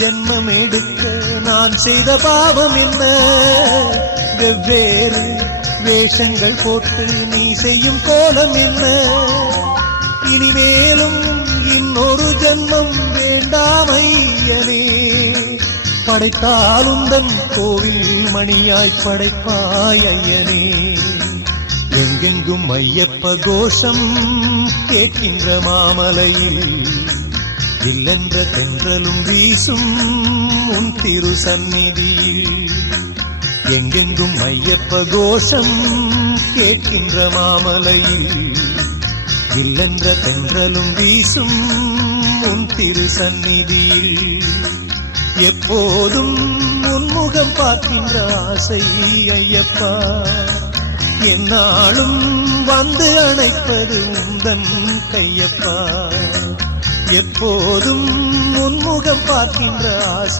ஜென்மம் எடுக்க நான் செய்த பாவம் என்ன? வெவ்வேறு வேஷங்கள் போட்டு நீ செய்யும் கோலம் என்ன? இனிமேலும் இன்னொரு ஜென்மம் வேண்டாம் ஐயனே. படைத்தாலுந்தன் கோவில் மணியாய் படைப்பாய் ஐயனே. எங்கெங்கும் ஐயப்ப கோஷம் கேட்கின்ற மாமலையில் இல்லென்ற தென்றலும் வீசும் உன் திரு சந்நிதியில். எங்கெங்கும் ஐயப்ப கோஷம் கேட்கின்ற மாமலையில் இல்லென்ற தென்றலும் வீசும் உன் திரு சந்நிதியில். எப்போதும் உன்முகம் பார்க்கின்ற ஆசை ஐயப்பா. என்னாலும் வந்து அணைப்பது உந்தன் கையப்பா. எப்போதும் உன்முகம் பார்க்கின்ற ஆசை